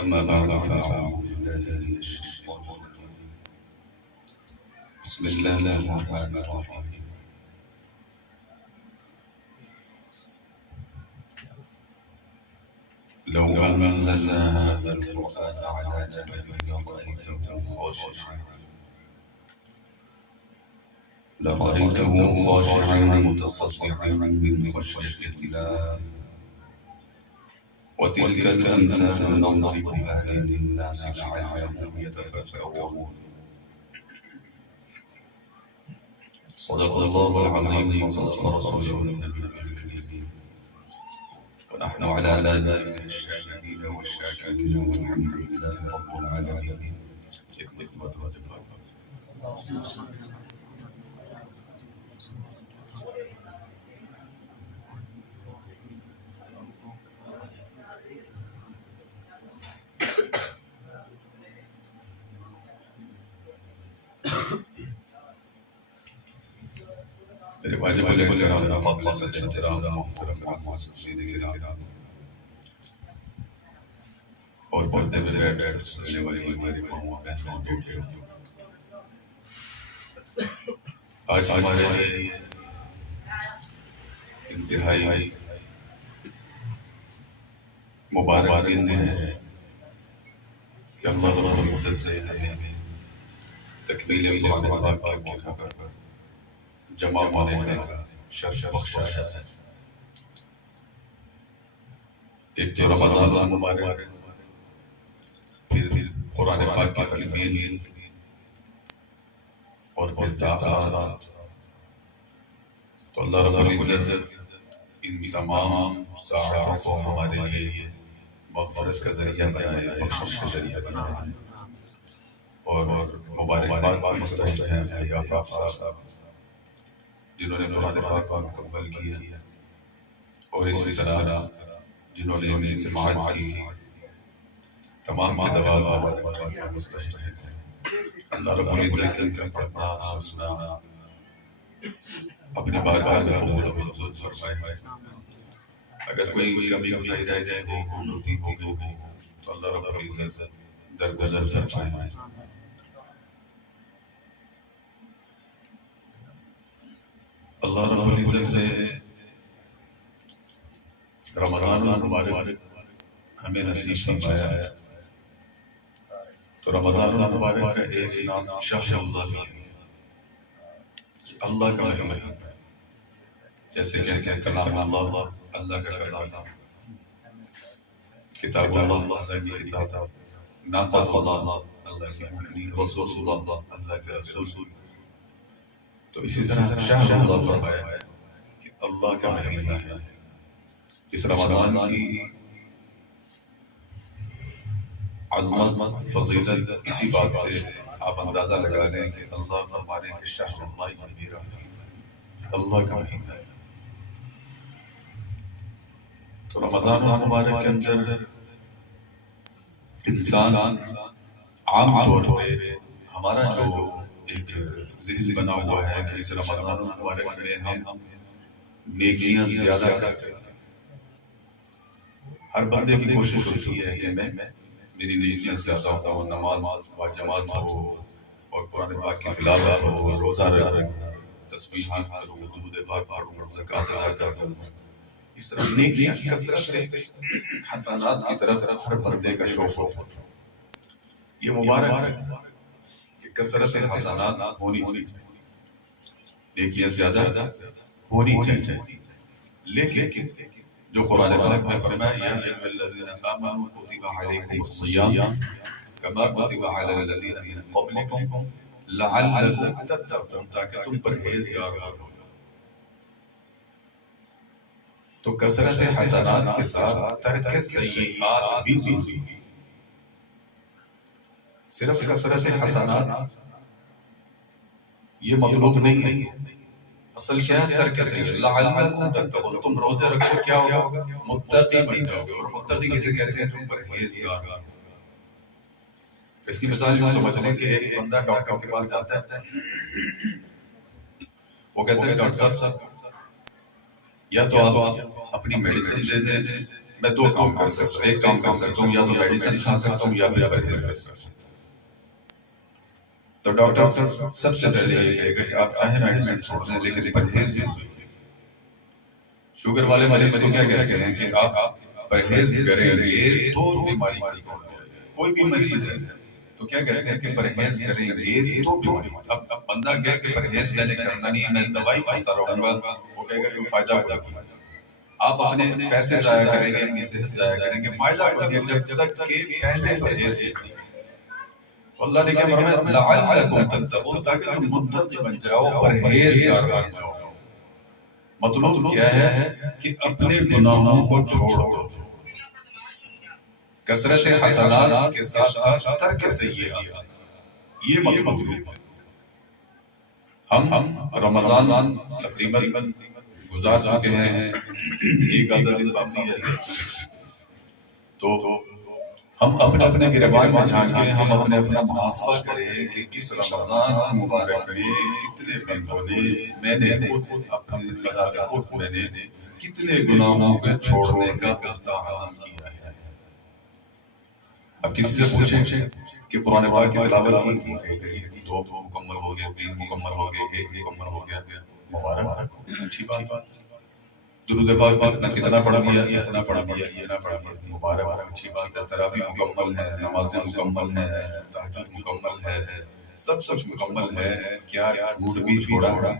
أما بعد فأعوذ بالله من الشيطان الرجيم. بسم الله الرحمن الرحيم. لو أنزلنا هذا القرآن على جبل لرأيته خاشعا متصدعا من خشية الله. وتلك الأمثال نضربها للناس لعلهم يتفكرون. صدق الله العظيم وصدق رسوله النبي الكريم. ونحن على ذلك من الشاهدين والشاكرين والحمد لله رب العالمين. میرے واجب الاحترام قبل الاحترام محترم معززین کرام اور پردے پہ بیٹھ سننے والی ہماری ماں بہنوں بیٹے، آج ہمارے لیے انتہائی مبارک دن ہے کہ اللہ رب العزت سے ہمیں تکمیل قرآن پاک کے موقع پر جمع ہونے کا شرف بخشا ہے۔ ایک تو رمضان مبارک، پھر قرآن پاک کی تکمیل اور پھر طاعات، تو اللہ رب العزت ان تمام ساعتوں کو ہمارے لیے مغفرت کا ذریعہ بنائے، بخشش کا ذریعہ بنائے، اور مبارکباد مستحق ہیں بھائی آفاق صاحب جنہوں نے قرآن پاک کو مکمل کیا، اور اسی طرح جنہوں نے انہیں سماعت کی، تمام کے تمام مبارکباد کا مستحق ہیں۔ اللہ رب العزت کا پڑھنا سننا اپنے بارگاہ میں قبول و منظور فرمائے۔ اگر کوئی کمی کوتاہی رہ جائے وہ غلطی ہو گئی تو اللہ رب العزت درگزر فرمائے۔ اللہ رب العزت سے رمضان المبارک ہمیں نصیب فرمایا ہے، تو رمضان المبارک کا ایک نام شہر اللہ ہے، اللہ کا مہینہ، جیسے کہتے ہیں کلام اللہ، اللہ کا کلام، کتاب اللہ، اللہ کی کتاب، ناقۃ اللہ، اللہ کی حکمی، رسول اللہ، اللہ کے رسول، تو اسی طرح شہر اللہ فرمایا ہے کہ اللہ کا مہینہ ہے۔ اس رمضان کی عظمت فضیلت اسی بات سے آپ اندازہ لگا لیں کہ اللہ فرمانے کہ شہر اللہ الحرام، اللہ کا مہینہ ہے۔ تو رمضان المبارک کے اندر انسان عام طور پہ ہمارا جو ایک ذہن بنا ہوا ہے کہ اس رمضان المبارک میں ہم نیکیاں زیادہ کرتے ہیں، ہر بندے کی کوشش ہوتی ہے کہ میں میری نیکیاں زیادہ ہوں، نماز با جماعت ہو، اور قرآن پاک کی تلاوت ہو، روزہ رکھوں، تسبیحات کروں، درود پاک پڑھوں، زکوٰۃ ادا کروں، اس طرح نیکیاں کثرت حسنات کی طرف ہر بندے کا شوق ہوتا ہے۔ یہ مبارک ہے کہ کثرت حسنات ہونی چاہیے، نیکیاں زیادہ ہونی چاہیے، لیکن جو قرآن پاک میں فرمایا یا ایھا الذین آمنوا کتب علیکم الصیام کما کتب علی الذین من قبلکم لعلکم تتقون، تاکہ تم پرہیزگار ہو۔ تو کثرت حسنات کے ساتھ ترک سیئات بھی ضروری ہے۔ صرف کثرت حسنات یہ مطلوب نہیں ہے، اصل کیا ہے؟ ترک سیئات، لعلکم تتقون، تم روزے رکھو کیا ہوگا؟ متقی بن جاؤ گے، اور متقی کسے کہتے ہیں؟ تم پرہیزگار۔ اس کی مثال یوں سمجھ لیں کہ ایک بندہ ڈاکٹر کے پاس جاتا ہے، وہ کہتے ہیں ڈاکٹر صاحب یا تو آپ اپنی میڈیسن دے دیں میں دو کام کر سکتا ہوں، ایک کام کر سکتا ہوں، یا تو میڈیسن کھا سکتا ہوں یا پھر پرہیز کر سکتا ہوں. تو ڈاکٹر سب سے پہلے یہ کہے گا کہ آپ چاہے میڈیسن چھوڑ دیں لیکن پرہیز ضروری ہے. شوگر والے مریض کو کیا کہتے ہیں کہ آپ پرہیز کریں گے تو بیماری ٹھیک ہو جائے گی. کوئی بھی مریض ہے تو کیا کہتے ہیں کہ پرہیز کریں گے تو بیماری. اب بندہ کہے کہ پرہیز میں نے کرنا نہیں ہے، میں دوائی کھاتا رہوں گا، وہ کہے گا کہ فائدہ ہوگا. آپ اپنے پیسے ضائع کریں گے، اپنی صحت ضائع کریں گے، فائدہ کوئی نہیں جب تک کہ پہلے پرہیز نہیں. اللہ نے کیا فرمایا لعلکم تتقون، تاکہ تم متقی بن جاؤ، پرہیزگار بن جاؤ. مطلب کیا ہے کہ اپنے گناہوں کو چھوڑ دو، کثرت حسنات کے ساتھ ساتھ ترک سیئات، یہ مطلب ہے. ہم رمضان تقریباً گزار چکے ہیں، ایک آدھا دن باقی ہے. تو ہم اپنے اپنے گریبان میں جھانکیں، ہم اپنے اپنا محاسبہ کریں کہ اس رمضان مبارک میں کتنے بندوں نے، میں نے خود اپنے بذات خود میں نے کتنے گناہوں کے چھوڑنے کا عزم کیا ہے. اب کسی سے پوچھیں کہ قرآن پاک کی تلاوت کی، 2 مکمل ہو گئے، 3 مکمل ہو گئے، 1 مکمل ہو گیا، مبارک، اچھی بات. درود پاک پہ کتنا پڑھ دیا، اتنا پڑھ دیا، اتنا پڑھ دیا، مبارک، اچھی بات ہے. تراویح مکمل ہے، نمازیں مکمل ہے، تہجد مکمل ہے، سب کچھ مکمل ہے. کیا جھوٹ بھی چھوڑا؟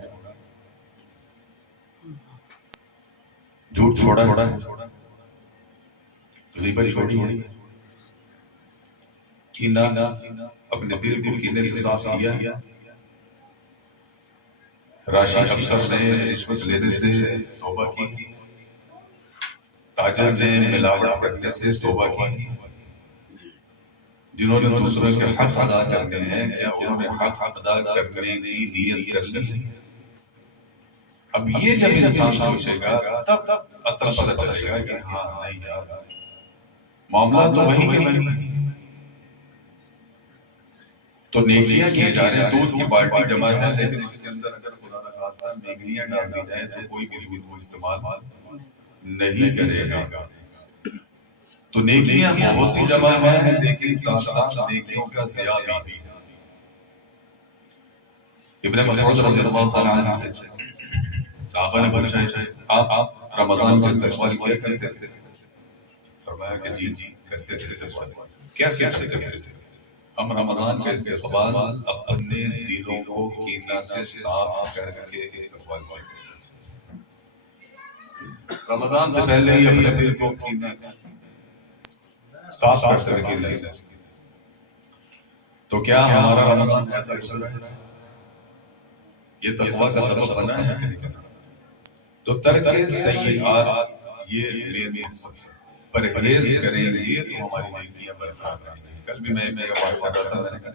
جھوٹ چھوڑا، غیبت چھوڑی، کینہ اپنے دل کو کینے سے صاف کیا، راشی افسر نے رشوت لینے سے توبہ کی، تاجر نے ملاوٹ کرنے سے توبہ کی. جنہوں نے دوسروں کے حق ادا کرنے ہیں، کیا انہوں نے حق ادا کرنے کی نیت کر لی؟ اب یہ جب انسان سوچے گا تب اصل پتہ چلے گا کہ ہاں نہیں یار، معاملہ تو وہی کے وہی. تو نیکیاں کیے جا رہے ہیں، دودھ کی بالٹی جمع ہے، لیکن اس کے اندر اگر خدا نہ خواستہ نیکیاں ڈال دی جائیں تو کوئی بھی دودھ کو استعمال نہیں کرے گا. تو نیکیاں بہت سی جمع ہیں، لیکن ساتھ ساتھ نیکیوں کا ضیاع بھی. ابن مسعود رضی اللہ تعالیٰ عنہ سے صحابہ نے پوچھا آپ رمضان کا استقبال کیا کرتے تھے؟ فرمایا کہ جی کرتے تھے. استقبال کیسے کرتے تھے؟ ہم رمضان کا استقبال اپنے دلوں کو کینہ سے صاف کر کے استقبال کرتے تھے. رمضان سے پہلے ہی اپنے دل کو کینہ صاف کرتے تھے کینہ سے. تو کیا ہمارا رمضان ایسا گزرا ہے؟ یہ تقویٰ کا سبب بنا ہے کہ نہیں؟ تو ترک سیئات، یہ مین مقصد ہے. پرہیز کریں گے تو ہماری نیکیاں برقرار رہیں گی. کل بھی میں ایک بات کر رہا تھا، میں نے کہا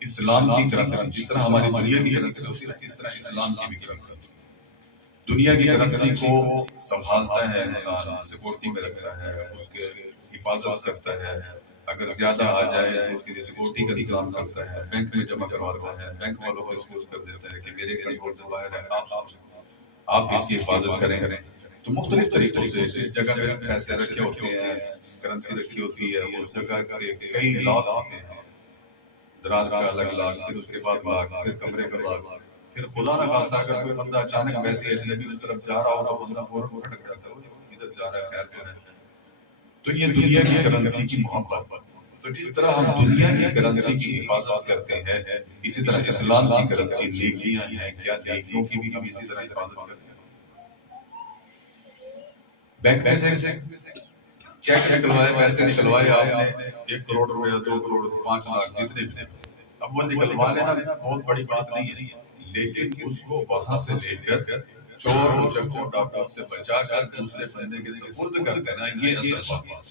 اسلام کی کرنسی جس طرح ہماری دنیا کی کرنسی ہوتی ہے، اس طرح اسلام کی بھی کرنسی. دنیا کی کرنسی کو سنبھالتا ہے انسان، سیکورٹی میں رکھتا ہے، اس کے حفاظت کرتا ہے. اگر زیادہ آ جائے تو اس کے لیے سیکورٹی کا انتظام کرتا ہے، بینک میں جمع کرواتا ہے، بینک والوں کو ایکسکیوز کر دیتا ہے کہ میرے کنٹرول سے باہر ہے، آپ اس کی حفاظت کریں. تو مختلف طریقوں سے جس جگہ پہ پیسے رکھے ہوتے ہیں، کرنسی رکھی ہوتی ہے، اس جگہ کے کئی لاک ہوتے ہیں. دراز کا الگ لاک، پھر اس کے بعد لاک، پھر کمرے کا لاک، پھر خدا نہ خواستہ اگر کوئی بندہ اچانک ویسے اجنبی اس طرف جا رہا ہو تو بندہ فوراً کھٹک جاتا ہے، ادھر جا رہا ہے، خیر تو ہے. تو یہ دنیا کی کرنسی کی محبت. تو جس طرح ہم دنیا کی کرنسی کی حفاظت کرتے ہیں، اسی طرح اسلام کی کرنسی نیکیاں ہیں. کیا نیکیوں کی بھی ہم اسی طرح حفاظت کرتے ہیں؟ بینک میں سے چیک نکلوائے، پیسے نکلوائے آپ نے، 1 کروڑ روپے، 2 کروڑ، 5 لاکھ، جتنے بھی، اب وہ نکلوا لینا بہت بڑی بات نہیں ہے، لیکن اس کو وہاں سے لے کر چور اچکوں ڈاکوں سے بچا کر دوسرے بندے کے سپرد کر دینا، یہ اصل بات.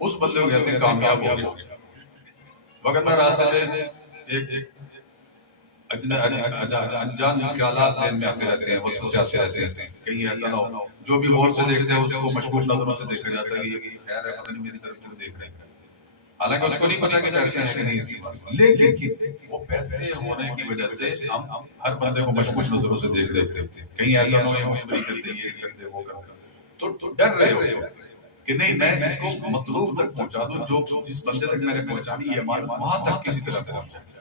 اس بندے کو کہتے ہیں کامیاب ہو گیا. وگرنہ راستے میں ایک انجان خیالات ذہن میں آتے رہتے ہیں، وسوسے آتے رہتے ہیں. کہیں ایسا نہ ہو جو بھی غور سے دیکھتے ہیں اس کو مشکوک نظروں سے دیکھا جاتا ہے کہ یہ خیر ہے، پتہ نہیں میری طرف کیوں دیکھ رہے ہیں. حالانکہ اس کو نہیں پتا کہ پیسے ہیں کہ نہیں اس کے پاس، لیکن وہ پیسے ہونے کی وجہ سے ہم ہر بندے کو مشکوک نظروں سے دیکھ رہے ہیں. کہیں ایسا نہ ہو یہ مجھے کر دے، یہ کر دے، وہ کر دے. تو ڈر رہے ہو کہ نہیں میں اس کو مطلوب تک پہنچا دوں، جو جس بندے تک میں نے پہنچانی یہ ایمان وہاں تک کسی طرح پہنچ جائے۔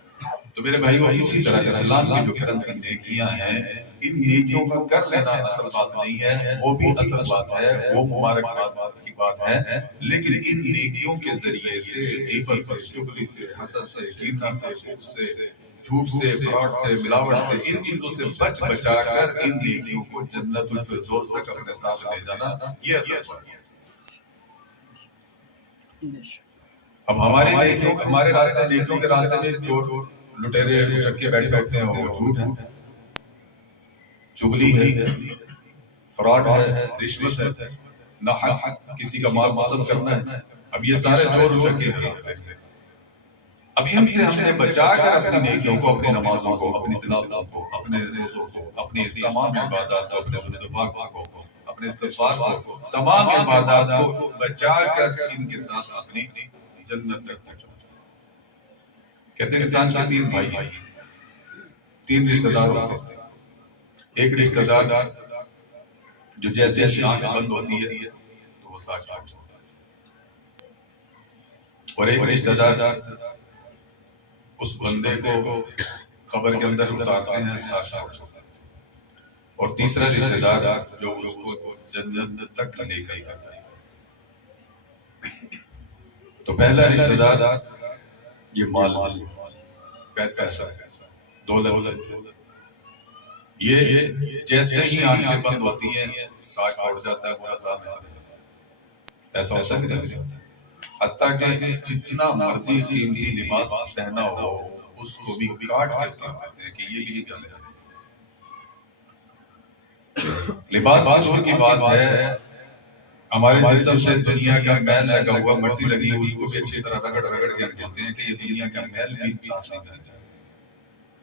تو میرے بھائیو اسی طرح اسلام کی جو کرم کی نیکیاں ہیں، ان نیکیوں کو کر لینا اصل بات نہیں ہے، وہ بھی اصل بات ہے، وہ مبارک بات کی بات ہے، لیکن ان نیکیوں کے ذریعے سے غیبت سے، چغلی سے، حسد سے، کینہ سے، بغض سے، جھوٹ سے، فراڈ سے، ملاوٹ سے، ان چیزوں سے بچا کر ان نیکیوں کو جنت الفردوس تک اپنے ساتھ لے جانا، یہ اصل بات ہے۔ اب ہمارے راستے، نیکیوں کے راستے میں جو لٹیرے چکے بیٹھے ہوتے ہیں وہ جھوٹ ہے، چغلی ہے، فراڈ ہے، رشوت ہے، ناحق کسی کا مال غصب کرنا ہے۔ اب یہ سارے چور چکے ہیں، اب ان سے ہم نے بچا کر اپنی نیکیوں کو، اپنی نمازوں کو، اپنی تلاوتوں کو، اپنے روزوں کو، اپنی تمام عبادات کو، اپنے درود پاک کو، اپنے استغفار کو، تمام عبادات کو بچا کر ان کے ساتھ اپنی جنت تک پہنچا۔ کہتے ہیں انسان کے تین بھائی ہیں، تین رشتہ دار ہوتے ہیں۔ ایک رشتہ دار جو جیسے ہی آنکھ بند ہوتی ہے تو وہ ساتھ چھوڑ جاتا ہے، اور ایک رشتہ دار اس بندے کو قبر کے اندر اتارتے ہیں، ساتھ چھوڑ جاتا ہے، اور تیسرا رشتہ دار جو اس کو جنت تک لے کر جاتا ہے۔ تو پہلا رشتہ دار یہ مال، پیسہ، دولت، یہ جیسے ہی آنکھیں بند ہوتی ہیں ساتھ چھوڑ جاتا ہے، برا ساتھ آ جاتا ہے۔ ایسا ہوتا ہے کہ حتیٰ کہ جتنا مرضی قیمتی لباس پہنا ہو اس کو بھی کاٹ کے اتارتے ہیں کہ یہ بھی جانے جانے۔ لباس دور کی بات ہے، ہمارے جسم سے دنیا کا میل لگا ہوا، مٹی لگی ہوئی، اس کو بھی اچھی طرح رگڑ کے دیتے ہیں کہ یہ دنیا کا میل بھی ساتھ نہیں جانا چاہیے۔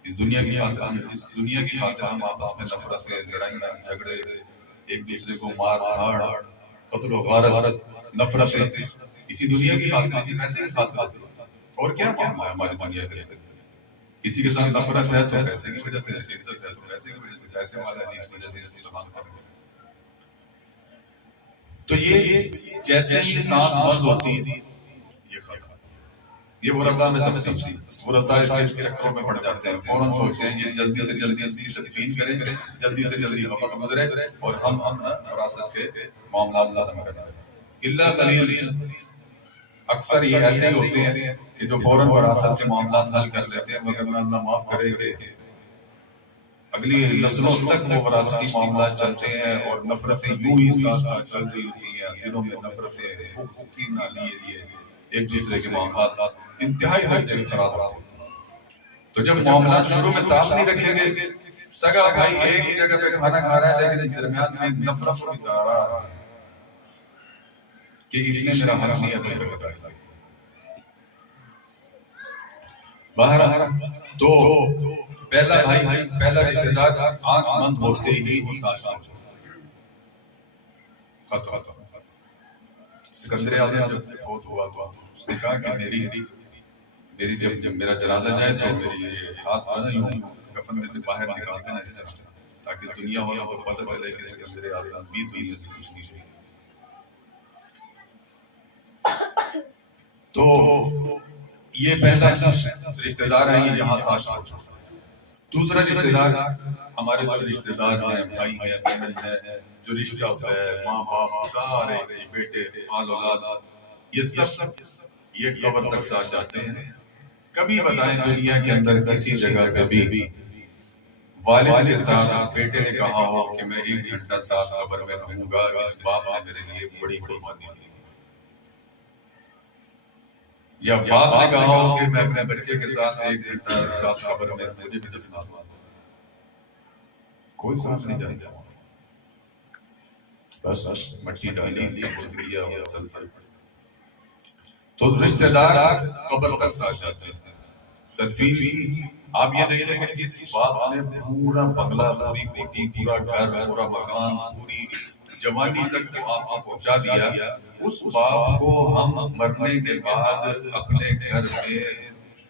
اس دنیا کی خاطر ہم آپس میں نفرتیں، لڑائیاں، جھگڑے، ایک دوسرے کو مار دھاڑ، قتل و غارت، نفرتیں، اسی دنیا کی خاطر، اسی پیسے کی خاطر۔ اور کیا معاملہ ہے ہماری دنیا کے اندر؟ کسی کے ساتھ نفرت ہے تو پیسے کی وجہ سے، عزت ہے تو پیسے کی وجہ سے، پیسے والا ہے اس وجہ سے اس کو سلام کریں۔ تو یہ جیسے ہی سانس بند ہوتی ہے یہ خطرہ، یہ ورثہ میں تقسیم تھی، ورثہ اس کے چکروں میں پڑ جاتے ہیں، فوراً سوچتے ہیں یہ جلدی سے جلدی اس کی تدفین کریں، جلدی سے جلدی وقت گزرے اور ہم وراثت کے معاملات ختم کریں۔ اللہ قلیل، اکثر یہ ایسے ہی ہوتے ہیں کہ جو فوراً وراثت کے معاملات حل کر لیتے ہیں، مگر اللہ معاف کرے گے اگلی نسلوں تک وہ وراثتی معاملات چلتے ہیں اور نفرتیں یوں ہی ساتھ ساتھ چل رہی ہوتی ہیں، دلوں میں نفرتیں، کینہ لیے ایک دوسرے کے معاملات انتہائی درجے میں خراب ہوتے ہیں۔ تو جب معاملات شروع میں صاف نہیں رکھیں گے، سگا بھائی ایک ہی جگہ پہ کھانا کھا رہا ہے لیکن درمیان میں نفرت کو بتا رہا ہے کہ اس نے میرا حق نہیں ابھی تک ادا کیا۔ باہر تو پہلا بھائی، پہلا رشتہ دار آنکھ بند ہوتے ہی وہ ساتھ چھوڑ ختم۔ سکندر اعظم جب فوت ہوا تو اس نے کہا کہ میری جب میرا جنازہ جائے تو میری ہاتھ جو ہے نا یوں کفن میں سے باہر نکال دینا اس طرح، تاکہ دنیا والوں کو پتہ چلے کہ سکندر اعظم بھی دنیا سے کچھ نہیں رہی۔ تو یہ پہلا رشتہ دار ہے، یہ یہاں ساتھ چھوڑ۔ دوسرا رشتہ دار ہمارے جو رشتہ دار ہیں، بھائی ہیں، بہن ہیں، جو رشتہ ہوتا ہے، ماں باپ، سارے بیٹے، مال اولاد، یہ سب یہ قبر تک ساتھ جاتے ہیں۔ کبھی بتائیں دنیا کے اندر کسی جگہ پہ بھی والد کے ساتھ بیٹے نے کہا ہو کہ میں 1 گھنٹہ ساتھ قبر میں رہوں گا، اس باپ نے میرے لیے بڑی قربانی دی، یا باپ نے کہا ہو کہ میں اپنے بچے کے ساتھ 1 گھنٹہ ساتھ قبر میں مجھے بھی دفنا دوں، کوئی ساتھ نہیں جاتا، بس مٹی ڈالی، چھوڑ دیا اور چل پڑے۔ تو رشتہ دار قبر تک ساتھ جاتے ہیں۔ تدفین بھی آپ یہ دیکھیں کہ جس باپ نے پورا بنگلہ، پوری کوٹھی، پورا گھر، پورا مکان، پوری جوانی تک جو آپ کو پہنچا دیا، اس باپ کو ہم مرنے کے بعد اپنے گھر میں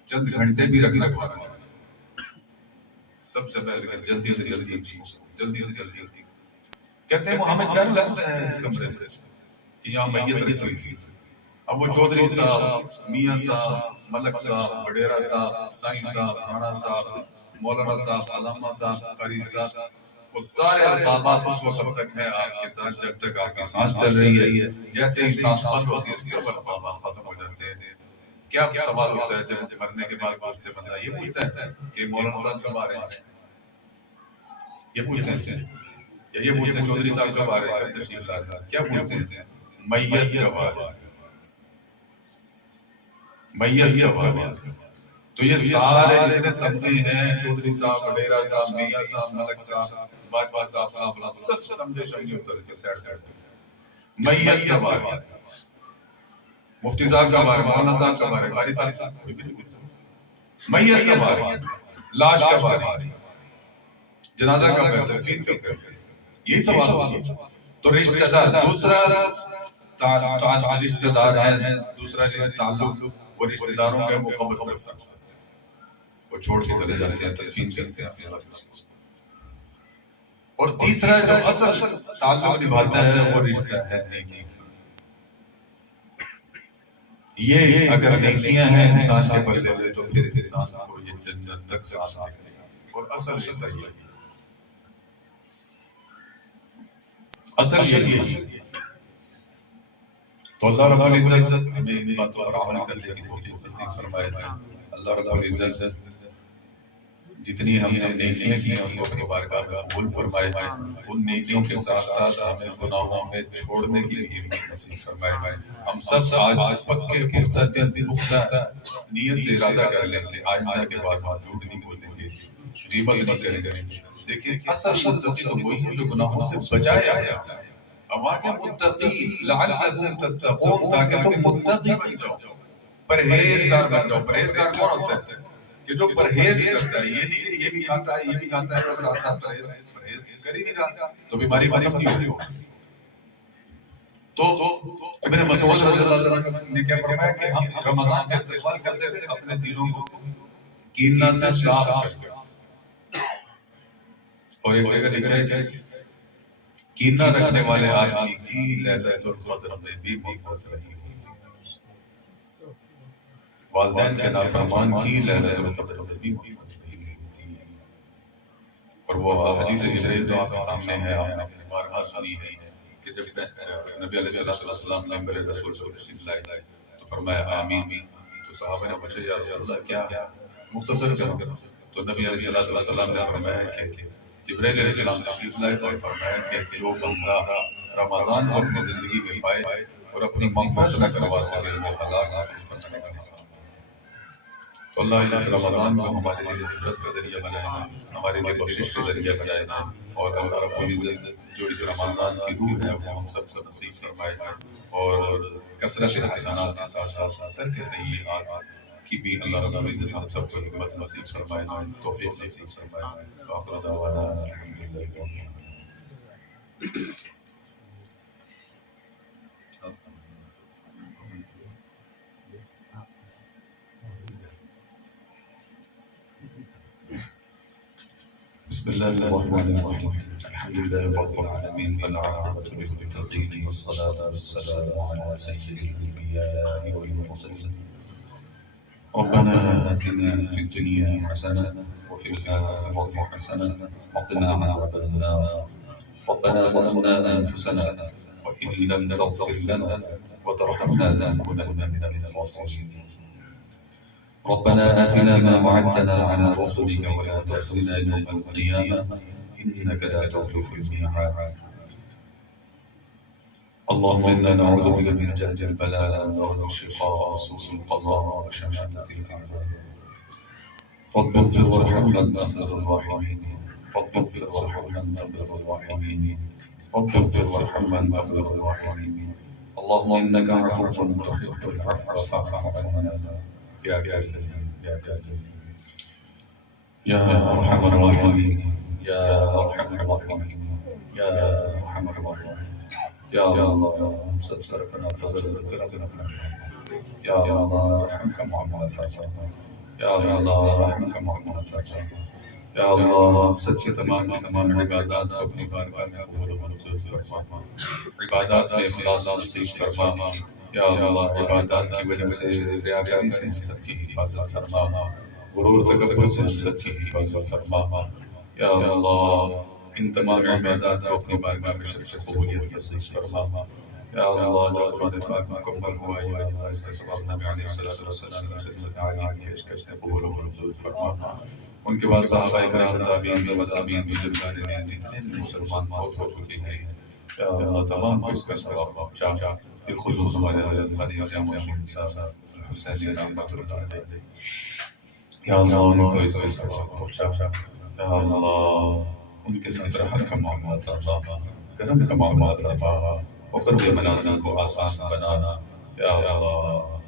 چند گھنٹے بھی رکھنا پڑتا ہے۔ سب سے پہلے جلدی سے جلدی کہتے ہیں وہ ہمیں ڈر لگتا ہے اس کمرے سے کہ یہاں میت رہتی ہوئی. اب وہ چودھری صاحب، میاں صاحب، ملک صاحب، وڈیرا صاحب، سائن صاحب، رانا صاحب، مولانا صاحب، علامہ صاحب، قاری صاحب، وہ سارے القابات اس وقت تک ہیں آپ کے ساتھ جب تک آپ کی سانس چل رہی ہے. جیسے ہی سانس بند ہوتی ہے سب القابات ختم ہو جاتے ہیں. کیا سوال ہوتا ہے جب مرنے کے بعد پوچھتے بندہ یہ پوچھتا ہے کہ مولانا صاحب کب آ رہے ہیں؟ یہ پوچھتے ہیں یا یہ پوچھتے ہیں چودھری صاحب کب آ رہے ہیں، کب تشریف لا رہے ہیں؟ کیا پوچھتے ہیں؟ میت کب آ رہے ہیں، میت کب آ رہے ہیں. تو یہ سارے جتنے تمغے ہیں، چودھری صاحب، وڈیرا صاحب، میاں صاحب، ملک صاحب، باجوہ صاحب، فلاں فلاں، سب تمغے شمغے اتر کے سیٹ کر دیتے ہیں. میت کب آ رہے ہیں، مفتی صاحب کب آ رہے ہیں، مولانا صاحب کب آ رہے ہیں، قاری صاحب کوئی بھی نہیں پوچھتا. میت کب آ رہی ہے، لاش کب آ رہی ہے، جنازہ کب ہے، تکفین کب ہے، یہی سوال ہوتا ہے. تو رشتہ دار دوسرا رشتہ دار ہے، دوسرا تعلق وہ رشتہ داروں کا وہ قبر تک سکتا ہے، وہ چھوڑ کے چلے جاتے ہیں، تدفین کرتے ہیں اپنے والے. اور تیسرا جو اصل تعلق نبھاتا ہے وہ رشتہ ہے نیکی. یہ اگر نیکیاں ہیں انسان کے پردے میں تو پھر انسان کو یہ جنت تک ساتھ نکلے گا. اور اصل رشتہ یہ اصل یہ تو اللہ رب العزت ہمیں ان باتوں پر عمل کرنے کی توفیق نصیب فرمائے. اللہ رب العزت جتنی ہم نے نیکیاں کی ہیں ان کو اپنی بارگاہ میں قبول فرمائے. ان نیکیوں کے ساتھ ساتھ ہمیں گناہوں میں چھوڑنے کی بھی ہمت نصیب فرمائے. ہم سب آج پکے پختہ دل پختہ نیت سے ارادہ کر لیں کہ آئندہ کے بعد ہم جھوٹ نہیں بولیں گے، غیبت نہیں کریں گے. دیکھیں اصل متقی تو وہی ہے جو گناہوں سے بچایا گیا. ہمارے متقی لعلکم تتقون، تاکہ تم متقی بن جاؤ، پرہیزگار بن جاؤ. پرہیزگار کون ہوتا ہے؟ کہ جو پرہیز کرتا ہے. یہ نہیں کہ یہ بھی کھاتا ہے یہ بھی کھاتا ہے اور ساتھ ساتھ پرہیز کر ہی نہیں رہا تو بیماری ختم نہیں ہوگی. تو ابن مسعود رضی اللہ عنہ نے کیا فرمایا کہ ہم رمضان کا استقبال کرتے تھے اپنے دلوں کو کینہ سے صاف کرتے. اور ایک جگہ لکھا ہے کہ کینہ رکھنے والے آدمی کی لیلۃ القدر میں بھی مغفرت نہیں ہوتی، والدین کے نافرمان کی لیلۃ القدر میں بھی مغفرت نہیں ہوتی. اور وہ حدیث جبریل جو آپ کے سامنے ہے، آپ نے اپنی بارہا سنی ہے کہ جب نبی علیہ السلام ممبر رسول پر تشریف لائے تو فرمایا آمین. تو صحابہ نے پوچھا یا رسول اللہ کیا مختصر کرو؟ تو نبی علیہ السلام نے فرمایا کہ جبریل علیہ السلام تشریف لائے اور فرمایا کہ جو بندہ رمضان کو اپنی زندگی میں پائے اور اپنی مغفرت نہ کروا سکے وہ ہلاک اس پر نہ کرے. تو اللہ اس رمضان کو ہمارے لیے مغفرت کا ذریعہ بنائے، ہمارے لیے بخشش کا ذریعہ بنائے، اور اللہ رب العزت جو اس رمضان کی روح ہے وہ ہم سب کو نصیب فرمائے، اور کثرت حسنات کے ساتھ ساتھ ترک سیئات کی بھی اللہ رب العزت ہم سب کو ہمت نصیب فرمائے، توفیق نصیب فرمائے. وآخر دعوانا الحمدللہ رب العالمین. بسم الله الرحمن الرحيم. الحمد لله رب العالمين والعاقبة للمتقين والصلاة والسلام على سيد الأنبياء والمرسلين. ربنا آتنا في الدنيا حسنة وفي الآخرة حسنة وقنا عذاب النار. ربنا ظلمنا أنفسنا وإن لم تغفر لنا وترحمنا لنكونن من الخاسرين. ربنا آتنا ما وعدتنا على رسلك ولا تخزنا يوم القيامة إنك لا تخلف الميعاد. اللهم إنا نعوذ بك من جهد البلاء ودرك الشقاء وسوء القضاء وشماتة الأعداء. رب اغفر وارحم أنت خير الراحمين. رب اغفر وارحم أنت خير الراحمين. رب اغفر وارحم أنت خير الراحمين. اللهم إنك عفو تحب العفو فاعف عنا يا كريم يا كريم يا أرحم الراحمين يا أرحم الراحمين يا أرحم الراحمين. يا الله ستركنا فذكرتنا يا الله رحمك معنا فاتنا يا الله رحمك معنا فاتنا یا اللہ ہم سب سے تمام کی تمام عبادات کو اپنی بارگاہ میں قبول و منظور فرما، عبادات میں اخلاص نصیب فرما، یا اللہ عبادات کی وجہ سے ریاکاری سے ہم سب کی حفاظت فرما، غرور تکبر سے ہم سب کی حفاظت فرما، یا اللہ ان تمام عبادات کو اپنی بارگاہ میں شرف قبولیت نصیب فرما، یا اللہ جو قرآن پاک مکمل ہوا یا اللہ اس کا ثواب نبی علیہ السلام کی خدمت عالیہ میں پیش کرتے قبول و منظور فرما، ان کے بعد صحابہ کرام تابعین و تابعین بزرگان دین جتنے بھی مسلمان فوت ہو چکے ہیں یا اللہ تمام کو اس کا ثواب پہنچا، بالخصوص ہمارے حضرت غازی قیام الدین صاحب حسین رحمۃ اللہ علیہ، یا اللہ ان کو اس کا ثواب پہنچا، یا اللہ ان کے ساتھ رحم کا معاملہ فرما، کرم کا معاملہ فرما، وقرب منازل کو آسان بنانا، یا اللہ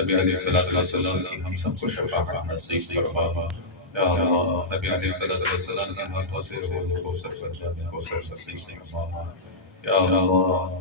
نبی علیہ السلام کی ہم سب کو شفاعت نصیب فرما، یا اللہ نبی علیہ السلام کے ہاتھوں سے روز کوثر پر جانے کوثر نصیب فرما، یا اللہ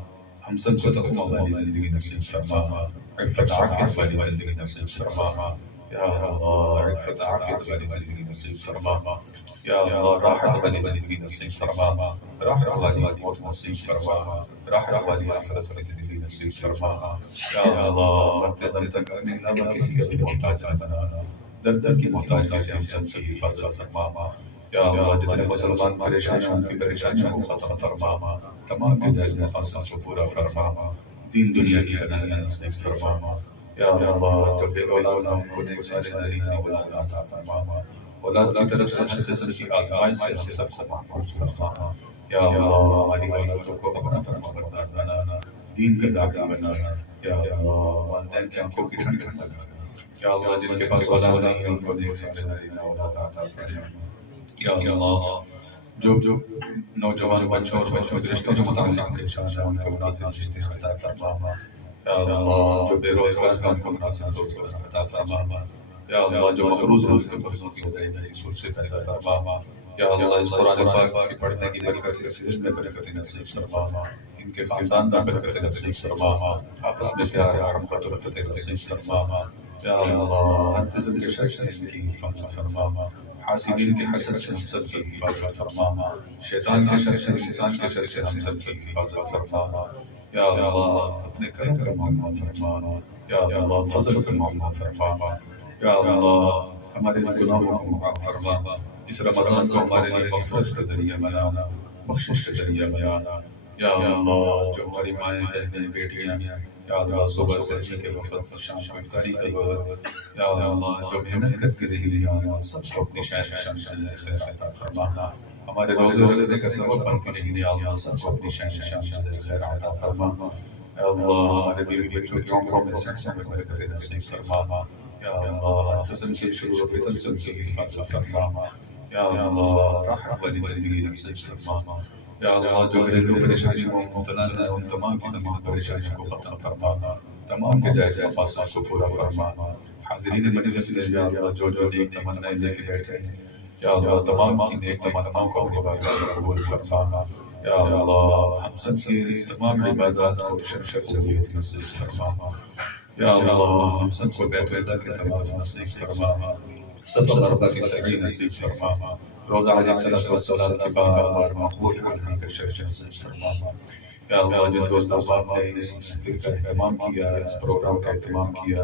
ہم سب کو تقوی والی زندگی نصیب فرما، عفت عافیت والی زندگی نصیب فرما، یا اللہ عفت عافیت والی زندگی نصیب فرما، یا اللہ راحت والی زندگی نصیب فرما، راحت والی موت نصیب فرما، راحت والی آخرت کی زندگی نصیب فرما، یا اللہ مرتے دم تک اپنے علاوہ کسی کا بھی محتاج نہ بنانا، در در کی محتاجی سے ہم سب کی حفاظت فرما، یا اللہ جتنے مسلمان پریشان ہیں ان کی پریشانیوں کو ختم فرما، تمام کے جائز مقاصد کو پورا فرما، دین دنیا کی بھلائیاں نصیب فرما، یا اللہ جب بے اولاد نہ ان کو نیک صالح نرینہ اولاد عطا فرما، اولاد کی طرف سے ہر قسم کی آزمائش سے ہم سب کو محفوظ فرما، یا اللہ ہماری اولادوں کو اپنا فرما بردار بنانا، دین کا داعی بنانا، یا اللہ والدین کی آنکھوں کی ٹھنڈک بنانا، یا اللہ جن کے پاس اولاد نہیں ہے ان کو نیک صالح نرینہ اولاد عطا فرما، یا اللہ جو نوجوان بچوں اور بچوں کے رشتوں سے متعلق پریشان ہیں ان کو مناسب رشتے عطا فرما، یا اللہ جو بے روزگار ہیں ان کو مناسب روزگار عطا فرما، یا اللہ جو مقروض ہیں ان کے قرضوں کی ادائیگی سود سے پیدا فرما، یا اللہ اس قرآن پاک کی پڑھنے کی برکت سے اس علم میں برکت نصیب فرما، ان کے خاندان میں برکت نصیب فرما، آپس میں پیار محبت و رفت نصیب فرما، یا اللہ ہر قسم کے شر سے ان کی حفاظت فرما، حاسدین کے حسد سے ہم سب کی حفاظت فرما، شیطان کے شر سے انسان کے شر سے ہم سب کی حفاظت فرما، یا اللہ اپنے کرم کا معاملہ فرما، یا اللہ فضل کا معاملہ فرما، یا اللہ ہمارے گناہوں کو معاف فرما، اس رمضان کو ہمارے لیے مغفرت کا ذریعہ بنانا، بخشش کا ذریعہ بنانا، یا اللہ جو ہماری مائیں بہنیں بیٹیاں یا اللہ صبح سے کے وقت شام کو افطاری کا وقت، یا اللہ جو محنت کرتی رہی یا اللہ سب کو اپنی شان خیر عطا فرما، ہمارے روزے رکھنے کا سبب بنتی رہی یا اللہ سب کو اپنی شان خیر عطا فرما، یا اللہ ہمارے بیوی بچوں کی عمروں میں صحت میں برکت نصیب فرما، یا اللہ ہر قسم کے شرور و فتن سے ان کی حفاظت فرما، یا اللہ راحت والی زندگی نصیب فرما، یا اللہ جو گھریلو پریشانیوں میں مبتلا ہیں ان تمام کی تمام پریشانیوں کو ختم فرما، تمام کے جائز مقاصد کو پورا فرما، حاضرین مجلس میں یا اللہ جو نیک تمنائیں لے کے بیٹھے ہیں یا اللہ تمام کی نیک تمناؤں کو اپنی بارگاہ میں قبول فرما، یا اللہ ہم سب کی تمام عبادات کو شرف قبولیت نصیب فرما، یا اللہ ہم سب کو بیت اللہ کے طرف نصیب فرما، سفر عرفہ کی سعی نصیب فرما، روزہ علیہ السلام کی بار بار مقبول حاضری کا شرف نصیب فرما، یا اللہ جن دوست احباب نے اس محفل کا اہتمام کیا، اس پروگرام کا اہتمام کیا،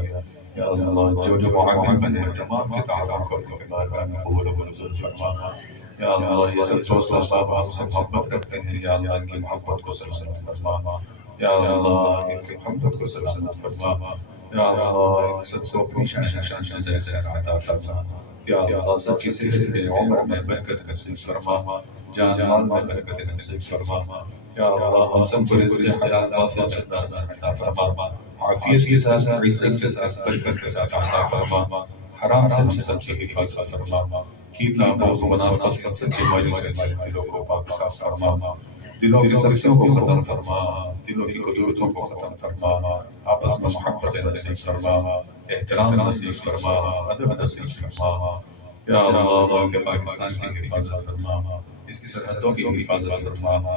یا اللہ جو معاون بنے تمام کے تعاون کو اپنے بارگاہ میں قبول و منظور فرما، یا اللہ یہ سب دوست احباب آپ سے محبت رکھتے ہیں، یا اللہ ان کی محبت کو سلامت فرما، یا اللہ ان کی محبت کو سلامت فرما، یا اللہ ان سب کو اپنی شان خیر عطا فرما، یا اللہ سب کی صحت میں عمر میں برکت نصیب فرما، جان مال میں برکت نصیب فرما، یا اللہ ہم سب کو رزق حلال وافر مقدار میں عطا فرما، عافیت کے ساتھ عزت کے ساتھ برکت کے ساتھ عطا فرما، حرام سے ہم سب کی حفاظت فرما، کینا بغض و منافقت ان سب بیماریوں سے ہمارے دلوں کو پاک صاف فرما، دلوں کی سختیوں کو ختم فرما، دلوں کی قدرتوں کو ختم فرما، آپس میں محبت نصیب فرما، احترام نصیب فرما، ادب نصیب فرما، یا اللہ ملک پاکستان کی حفاظت فرما، اس کی سرحدوں کی حفاظت فرما،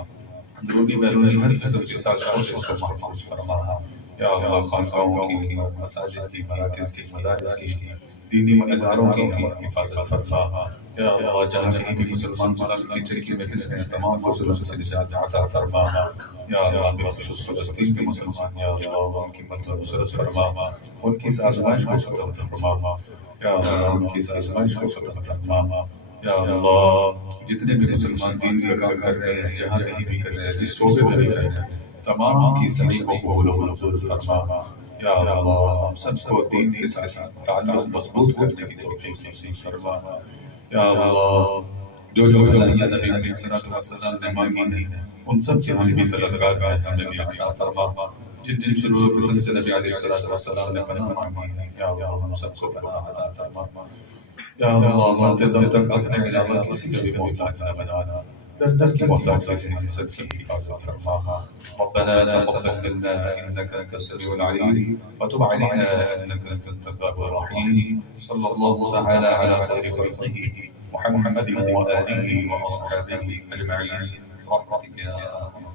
اندرونی بیرونی ہر قسم کے سازشوں سے اس کو محفوظ فرما، یا اللہ خانقاہوں کی، مساجد کی، مراکز کی، مدارس کی، دینی اداروں کی حفاظت فرما۔ یا اللہ جہاں کہیں بھی مسلمان ظلم کی چکی میں پھنس رہے ہیں تمام کو ظلم سے نجات عطا فرما۔ یا اللہ بالخصوص فلسطین کے مسلمان، یا اللہ ان کی مدد و نصرت فرما، ان کی اس آزمائش کو ختم فرما۔ یا اللہ ان کی اس آزمائش کو ختم فرما۔ یا اللہ جتنے بھی مسلمان دین کا کام کر رہے ہیں، جہاں کہیں بھی کر رہے ہیں، جس شعبے میں بھی کر رہے ہیں، تمام کی سعی کو قبول و منظور فرما۔ یا اللہ ہم سب کو دین کے ساتھ تعلق مضبوط کرنے کی توفیق نصیب فرما۔ یا اللہ جو الہیہ نبی علیہ السلام نے مانگی ہیں ان سب سے ہم بھی طلبگار ہیں، ہمیں بھی عطا فرما۔ جن شرور و فتن سے نبی علیہ السلام نے پناہ مانگی ہے، یا اللہ ہم سب کو پناہ عطا فرما۔ یا اللہ مرتے دم تک اپنے علاوہ کسی کا بھی محتاج نہ بنانا، در کی محتاجی سے ہم سب کی حفاظت فرما۔ ربنا تقبل منا انك انت السميع العليم وتب علينا انك انت التواب الرحيم۔ صلى الله تعالى على خير خلقه محمد وآله وأصحابه أجمعين برحمتك يا أرحم